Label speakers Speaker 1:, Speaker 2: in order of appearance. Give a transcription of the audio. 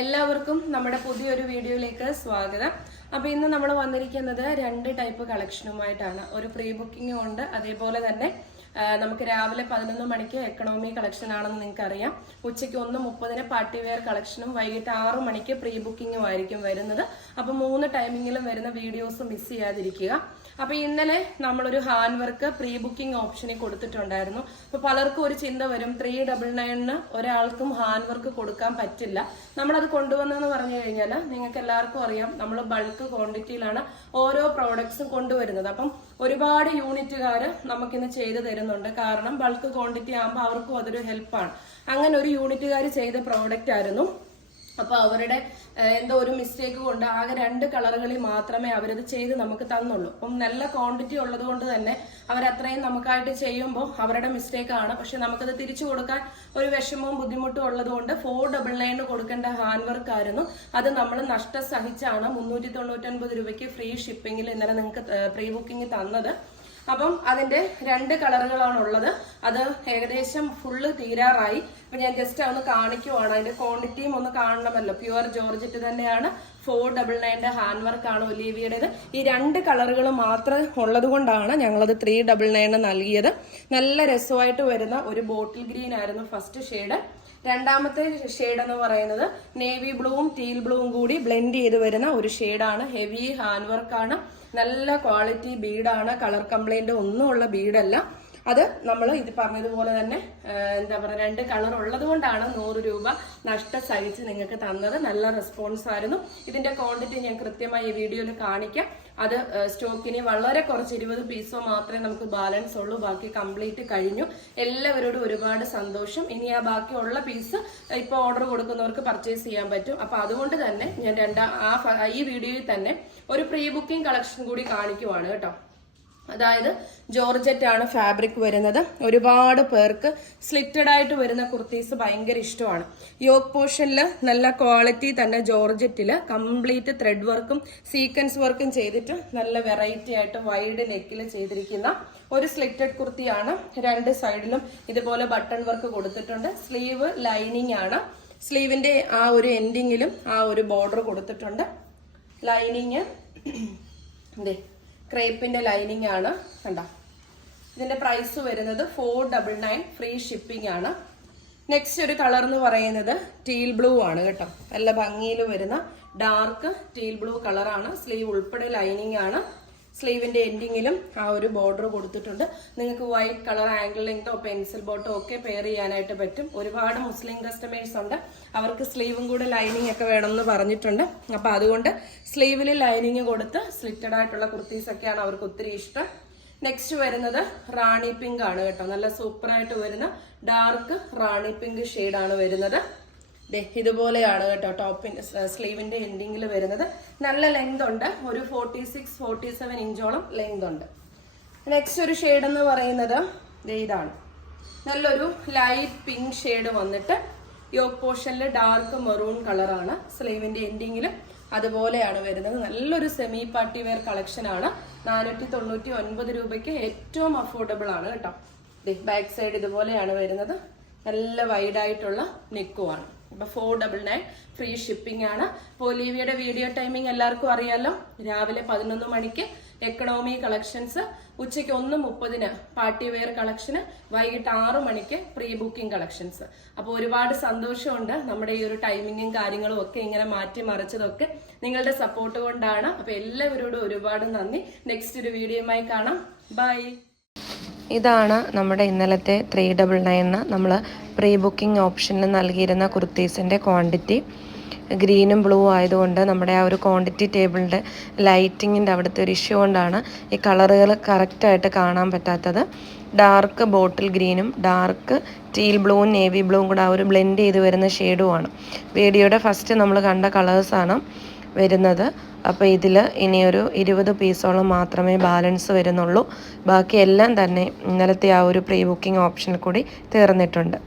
Speaker 1: എല്ലാവർക്കും നമ്മുടെ പുതിയൊരു വീഡിയോയിലേക്ക് സ്വാഗതം. അപ്പൊ ഇന്ന് നമ്മൾ വന്നിരിക്കുന്നത് രണ്ട് ടൈപ്പ് കളക്ഷനുമായിട്ടാണ് ഒരു പ്രീ ബുക്കിംഗും ഉണ്ട് അതേപോലെ തന്നെ നമുക്ക് രാവിലെ പതിനൊന്ന് മണിക്ക് എക്കണോമി കളക്ഷൻ ആണെന്ന് നിങ്ങൾക്ക് അറിയാം ഉച്ചയ്ക്ക് ഒന്ന് മുപ്പതിന് പാർട്ടി വെയർ കളക്ഷനും വൈകിട്ട് ആറു മണിക്ക് പ്രീ ബുക്കിംഗും ആയിരിക്കും വരുന്നത്. അപ്പോൾ മൂന്ന് ടൈമിങ്ങിലും വരുന്ന വീഡിയോസ് മിസ് ചെയ്യാതിരിക്കുക. അപ്പൊ ഇന്നലെ നമ്മളൊരു ഹാൻഡ് വർക്ക് പ്രീ ബുക്കിംഗ് ഓപ്ഷനിൽ കൊടുത്തിട്ടുണ്ടായിരുന്നു. അപ്പൊ പലർക്കും ഒരു ചിന്ത വരും ത്രീ ഡബിൾ നയണിന് ഒരാൾക്കും ഹാൻഡ് വർക്ക് കൊടുക്കാൻ പറ്റില്ല. നമ്മളത് കൊണ്ടുവന്നെന്ന് പറഞ്ഞു കഴിഞ്ഞാൽ നിങ്ങൾക്ക് എല്ലാവർക്കും അറിയാം നമ്മൾ ബൾക്ക് ക്വാണ്ടിറ്റിയിലാണ് ഓരോ പ്രോഡക്ട്സും കൊണ്ടുവരുന്നത്. അപ്പം ഒരുപാട് യൂണിറ്റുകാർ നമുക്കിന്ന് ചെയ്തു തരുന്നുണ്ട്. കാരണം ബൾക്ക് ക്വാണ്ടിറ്റി ആകുമ്പോൾ അവർക്കും അതൊരു ഹെൽപ്പാണ്. അങ്ങനെ ഒരു യൂണിറ്റുകാർ ചെയ്ത പ്രോഡക്റ്റ് ആയിരുന്നു അപ്പൊ അവരുടെ എന്തോ ഒരു മിസ്റ്റേക്ക് കൊണ്ട് ആകെ രണ്ട് കളറുകളിൽ മാത്രമേ അവരത് ചെയ്ത് നമുക്ക് തന്നുള്ളൂ. അപ്പം നല്ല ക്വാണ്ടിറ്റി ഉള്ളത് കൊണ്ട് തന്നെ അവരത്രയും നമുക്കായിട്ട് ചെയ്യുമ്പോൾ അവരുടെ മിസ്റ്റേക്ക് ആണ്. പക്ഷെ നമുക്കത് തിരിച്ചു കൊടുക്കാൻ ഒരു വിഷമവും ബുദ്ധിമുട്ടും ഉള്ളത് കൊണ്ട് ഫോർ ഡബിൾ നയന് കൊടുക്കേണ്ട ഹാൻഡ് വർക്ക് ആയിരുന്നു. അത് നമ്മൾ നഷ്ടം സഹിച്ചാണ് മുന്നൂറ്റി തൊണ്ണൂറ്റൊൻപത് രൂപയ്ക്ക് ഫ്രീ ഷിപ്പിങ്ങിൽ ഇന്നലെ നിങ്ങൾക്ക് പ്രീ ബുക്കിംഗ് തന്നത്. അപ്പം അതിന്റെ രണ്ട് കളറുകളാണ് ഉള്ളത് അത് ഏകദേശം ഫുള്ള് തീരാറായി. അപ്പൊ ഞാൻ ജസ്റ്റ് ഒന്ന് കാണിക്കുവാണ്. അതിന്റെ ക്വാണ്ടിറ്റിയും ഒന്ന് കാണണമല്ലോ. പ്യുവർ ജോർജറ്റ് തന്നെയാണ്. ഫോർ ഡബിൾ നയന്റെ ഹാൻഡ് വർക്ക് ആണ് ഒലീവിയുടേത്. ഈ രണ്ട് കളറുകൾ മാത്രം ഉള്ളത് കൊണ്ടാണ് ഞങ്ങളത് ത്രീ ഡബിൾ നയന് നൽകിയത്. നല്ല രസമായിട്ട് വരുന്ന ഒരു ബോട്ടിൽ ഗ്രീൻ ആയിരുന്നു ഫസ്റ്റ് ഷെയ്ഡ് രണ്ടാമത്തെ ഷെയ്ഡ് എന്ന് പറയുന്നത് നേവി ബ്ലൂവും ടീൽ ബ്ലൂവും കൂടി ബ്ലെൻഡ് ചെയ്ത് വരുന്ന ഒരു ഷെയ്ഡാണ് ഹെവി ഹാൻഡ് വർക്കാണ് നല്ല ക്വാളിറ്റി ബീഡാണ് കളർ കംപ്ലൈന്റ് ഒന്നുമുള്ള ബീഡല്ല അത് നമ്മൾ ഇത് പറഞ്ഞതുപോലെ തന്നെ എന്താ പറയുക രണ്ട് കളർ ഉള്ളത് കൊണ്ടാണ് നൂറ് രൂപ നഷ്ട സഹിച്ച് നിങ്ങൾക്ക് തന്നത്. നല്ല റെസ്പോൺസ് ആയിരുന്നു. ഇതിന്റെ ക്വാണ്ടിറ്റി ഞാൻ കൃത്യമായി ഈ വീഡിയോയിൽ കാണിക്കാം. അത് സ്റ്റോക്കിന് വളരെ കുറച്ച് ഇരുപത് പീസോ മാത്രമേ നമുക്ക് ബാലൻസ് ഉള്ളൂ. ബാക്കി കംപ്ലീറ്റ് കഴിഞ്ഞു. എല്ലാവരോടും ഒരുപാട് സന്തോഷം. ഇനി ആ ബാക്കിയുള്ള പീസ് ഇപ്പോൾ ഓർഡർ കൊടുക്കുന്നവർക്ക് പർച്ചേസ് ചെയ്യാൻ പറ്റും. അപ്പോൾ അതുകൊണ്ട് തന്നെ ഞാൻ രണ്ടാം ആ ഈ വീഡിയോയിൽ തന്നെ ഒരു പ്രീ ബുക്കിംഗ് കളക്ഷൻ കൂടി കാണിക്കുവാണ് കേട്ടോ. അതായത് ജോർജറ്റ് ആണ് ഫാബ്രിക് വരുന്നത്. ഒരുപാട് പേർക്ക് സ്ലിറ്റഡ് ആയിട്ട് വരുന്ന കുർത്തീസ് ഭയങ്കര ഇഷ്ടമാണ്. യോക്ക് പോർഷനിൽ നല്ല ക്വാളിറ്റി തന്നെ ജോർജറ്റിൽ കംപ്ലീറ്റ് ത്രെഡ് വർക്കും സീക്വൻസ് വർക്കും ചെയ്തിട്ട് നല്ല വെറൈറ്റി ആയിട്ട് വൈഡ് നെക്കിൽ ചെയ്തിരിക്കുന്ന ഒരു സ്ലിറ്റഡ് കുർത്തിയാണ്. രണ്ട് സൈഡിലും ഇതുപോലെ ബട്ടൺ വർക്ക് കൊടുത്തിട്ടുണ്ട്. സ്ലീവ് ലൈനിങ് ആണ്. സ്ലീവിന്റെ ആ ഒരു എൻഡിങ്ങിലും ആ ഒരു ബോർഡർ കൊടുത്തിട്ടുണ്ട്. ലൈനിങ് ദേ ക്രേപ്പിന്റെ ലൈനിങ് ആണ്. കണ്ട? ഇതിന്റെ പ്രൈസ് വരുന്നത് four double nine free shipping ആണ്. നെക്സ്റ്റ് ഒരു കളർ എന്ന് പറയുന്നത് ടീൽ ബ്ലൂ ആണ് കേട്ടോ. നല്ല ഭംഗിയിൽ വരുന്ന ഡാർക്ക് ടീൽ ബ്ലൂ കളറാണ് സ്ലീവ് ഉൾപ്പെടെ ലൈനിങ് ആണ്. സ്ലീവിന്റെ എൻഡിങ്ങിലും ആ ഒരു ബോർഡർ കൊടുത്തിട്ടുണ്ട്. നിങ്ങൾക്ക് വൈറ്റ് കളർ ആംഗിൾ ലെങ്തോ പെൻസിൽ ബോട്ടോ ഒക്കെ പെയർ ചെയ്യാനായിട്ട് പറ്റും. ഒരുപാട് മുസ്ലിം കസ്റ്റമേഴ്സ് ഉണ്ട്. അവർക്ക് സ്ലീവും കൂടെ ലൈനിങ് ഒക്കെ വേണമെന്ന് പറഞ്ഞിട്ടുണ്ട്. അപ്പോൾ അതുകൊണ്ട് സ്ലീവിൽ ലൈനിങ് കൊടുത്ത് സ്ലിറ്റഡ് ആയിട്ടുള്ള കുർത്തീസ് ഒക്കെയാണ് അവർക്ക് ഒത്തിരി ഇഷ്ടം. നെക്സ്റ്റ് വരുന്നത് റാണി പിങ്ക് ആണ് കേട്ടോ. നല്ല സൂപ്പറായിട്ട് വരുന്ന ഡാർക്ക് റാണി പിങ്ക് ആണ് വരുന്നത്. ഇതുപോലെയാണ് കേട്ടോ ടോപ്പിന് സ്ലീവിന്റെ എൻഡിങ്ങിൽ വരുന്നത്. നല്ല ലെങ്ത് ഉണ്ട്. ഒരു ഫോർട്ടി സിക്സ് ഫോർട്ടി സെവൻ ഇഞ്ചോളം ലെങ്ത് ഉണ്ട്. നെക്സ്റ്റ് ഒരു ഷെയ്ഡ് എന്ന് പറയുന്നത് ഇതാണ്. നല്ലൊരു ലൈറ്റ് പിങ്ക് ഷെയ്ഡ് വന്നിട്ട് യോക്ക് പോർഷനിൽ ഡാർക്ക് മെറൂൺ കളറാണ് സ്ലീവിന്റെ എൻഡിങ്ങിലും അതുപോലെയാണ് വരുന്നത്. നല്ലൊരു സെമി പാർട്ടി വെയർ കളക്ഷൻ ആണ്. നാനൂറ്റി തൊണ്ണൂറ്റി ഒൻപത് രൂപയ്ക്ക് ഏറ്റവും അഫോർഡബിൾ ആണ് കേട്ടോ. ബാക്ക് സൈഡ് ഇതുപോലെയാണ് വരുന്നത്. നല്ല വൈഡായിട്ടുള്ള നെക്കുമാണ് അപ്പൊ four double nine free shipping ആണ്. പൊലീവിയുടെ വീഡിയോ ടൈമിംഗ് എല്ലാവർക്കും അറിയാലോ. രാവിലെ പതിനൊന്ന് മണിക്ക് എക്കണോമി കളക്ഷൻസ് ഉച്ചയ്ക്ക് ഒന്ന് മുപ്പതിന് പാർട്ടി വെയർ കളക്ഷന് വൈകിട്ട് ആറു മണിക്ക് പ്രീ ബുക്കിംഗ് കളക്ഷൻസ് അപ്പോൾ ഒരുപാട് സന്തോഷമുണ്ട് നമ്മുടെ ഈ ഒരു ടൈമിങ്ങും കാര്യങ്ങളും ഒക്കെ ഇങ്ങനെ മാറ്റി മറിച്ചതൊക്കെ. നിങ്ങളുടെ സപ്പോർട്ട് കൊണ്ടാണ്. അപ്പൊ എല്ലാവരോടും ഒരുപാട് നന്ദി. നെക്സ്റ്റ് ഒരു വീഡിയോയുമായി കാണാം. ബൈ
Speaker 2: ഇതാണ് നമ്മുടെ ഇന്നലത്തെ ത്രീ ഡബിൾ നയനിന് നമ്മൾ പ്രീ ബുക്കിംഗ് ഓപ്ഷനിൽ നൽകിയിരുന്ന കുർത്തീസിന്റെ ക്വാണ്ടിറ്റി ഗ്രീനും ബ്ലൂ ആയതുകൊണ്ട് നമ്മുടെ ആ ഒരു ക്വാണ്ടിറ്റി ടേബിളിന്റെ ലൈറ്റിങ്ങിന്റെ അവിടുത്തെ ഒരു ഇഷ്യൂ കൊണ്ടാണ് ഈ കളറുകൾ കറക്റ്റായിട്ട് കാണാൻ പറ്റാത്തത്. ഡാർക്ക് ബോട്ടിൽ ഗ്രീനും ഡാർക്ക് സ്റ്റീൽ ബ്ലൂവും നേവി ബ്ലൂവും കൂടെ ആ ഒരു ബ്ലെൻഡ് ചെയ്ത് വരുന്ന ഷെയ്ഡുമാണ് വീഡിയോയുടെ ഫസ്റ്റ് നമ്മൾ കണ്ട കളേഴ്സാണ് വരുന്നത്. അപ്പോൾ ഇതിൽ ഇനിയൊരു ഇരുപത് പീസോളം മാത്രമേ ബാലൻസ് വരുന്നുള്ളൂ. ബാക്കി എല്ലാം തന്നെ ഇന്നലത്തെ ആ ഒരു പ്രീ ബുക്കിംഗ് ഓപ്ഷനിൽ കൂടി തീർന്നിട്ടുണ്ട്.